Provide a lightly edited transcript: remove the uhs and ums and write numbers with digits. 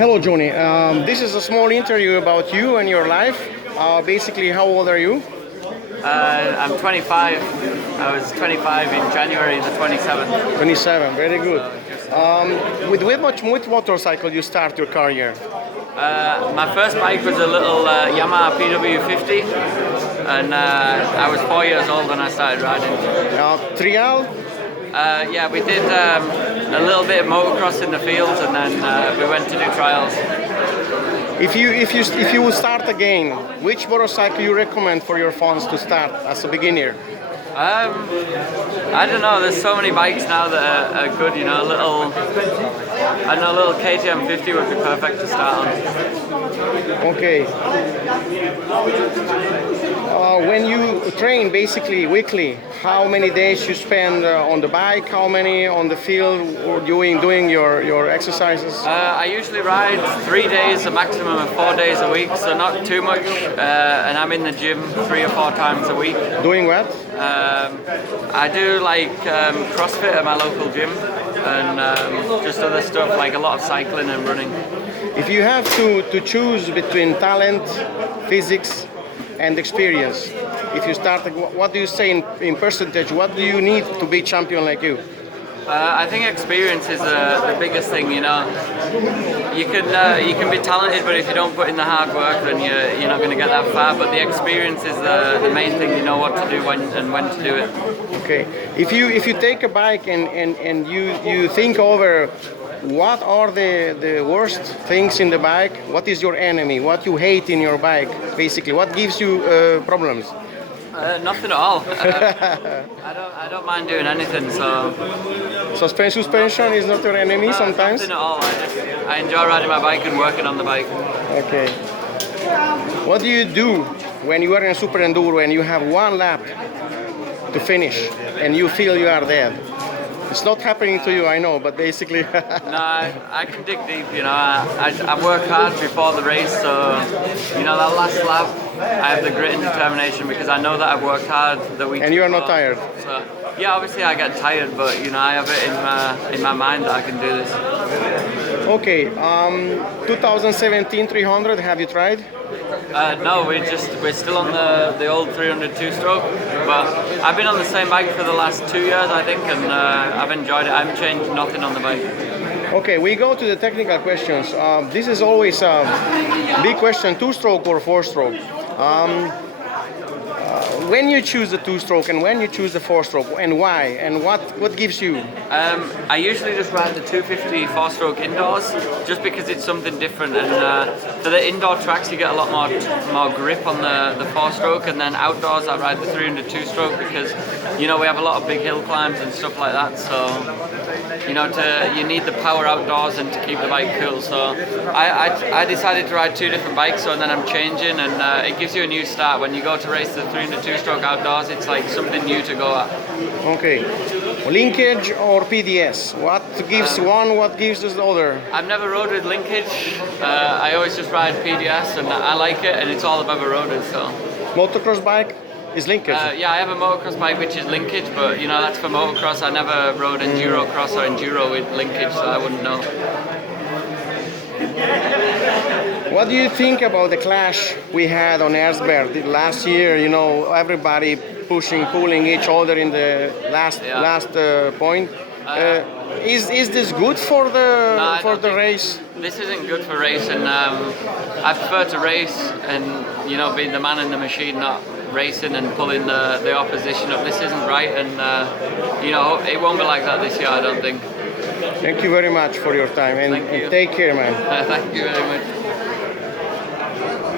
Hello, Jhony. This is a small interview about you and your life. Basically, how old are you? I'm 25. I was 25 in January the 27th. 27, very good. With motorcycle you start your career? My first bike was a little Yamaha PW50, and I was 4 years old when I started riding. Trial? Yeah, we did a little bit of motocross in the fields, and then we went to do trials. If you would start again, which motorcycle you recommend for your fans to start as a beginner? I don't know. There's so many bikes now that are good. You know, a little KTM 50 would be perfect to start on. Okay. When you train basically weekly, how many days you spend on the bike? How many on the field or doing your exercises? I usually ride 3 days, a maximum of 4 days a week, so not too much. And I'm in the gym 3 or 4 times a week. Doing what? I do like CrossFit at my local gym, and just other stuff like a lot of cycling and running. If you have to choose between talent, physics, and experience, if you start, what do you say in percentage? What do you need to be champion like you? I think experience is the biggest thing. You know, you can be talented, but if you don't put in the hard work, then you're not going to get that far. But the experience is the main thing. You know what to do when to do it. Okay. If you take a bike and you think over what are the worst things in the bike, what is your enemy, what you hate in your bike, basically, what gives you problems? Nothing at all. I don't mind doing anything. So suspension is not your enemy sometimes? Nothing at all. I enjoy riding my bike and working on the bike. Okay. What do you do when you are in a SuperEnduro and you have one lap to finish and you feel you are dead? It's not happening to you, I know, but basically... No, I can dig deep, you know. I work hard before the race, so, you know, that last lap, I have the grit and determination because I know that I've worked hard the week And you are before. not tired? So, yeah, obviously I get tired, but, you know, I have it in my mind that I can do this. Okay, 2017 300, have you tried? No, we're still on the old 300 two-stroke, but I've been on the same bike for the last 2 years, I think, and I've enjoyed it. I haven't changed nothing on the bike. Okay, we go to the technical questions. This is always a big question, two-stroke or four-stroke. When you choose the two-stroke and when you choose the four-stroke, and why, and what gives you? I usually just ride the 250 four-stroke indoors, just because it's something different. And for the indoor tracks, you get a lot more grip on the four-stroke, and then outdoors, I ride the 300 two-stroke because, you know, we have a lot of big hill climbs and stuff like that. So, you know, you need the power outdoors and to keep the bike cool. So, I decided to ride 2 different bikes, so then I'm changing, and it gives you a new start when you go to race the 300 two-stroke outdoors. It's like something new to go at. Okay. Linkage or PDS? What gives one, what gives the other? I've never rode with Linkage. I always just ride PDS, and I like it, and it's all above a rotor, so. Motocross bike is Linkage? Yeah, I have a motocross bike which is Linkage, but you know, that's for motocross. I never rode enduro cross or enduro with Linkage, so I wouldn't know. What do you think about the clash we had on Erzberg last year? You know, everybody pulling each other in the last point. Is this good for the race? This isn't good for racing. I prefer to race and, you know, be the man in the machine, not racing and pulling the opposition up. This isn't right, and you know, it won't be like that this year, I don't think. Thank you very much for your time, and take care, man. Thank you very much.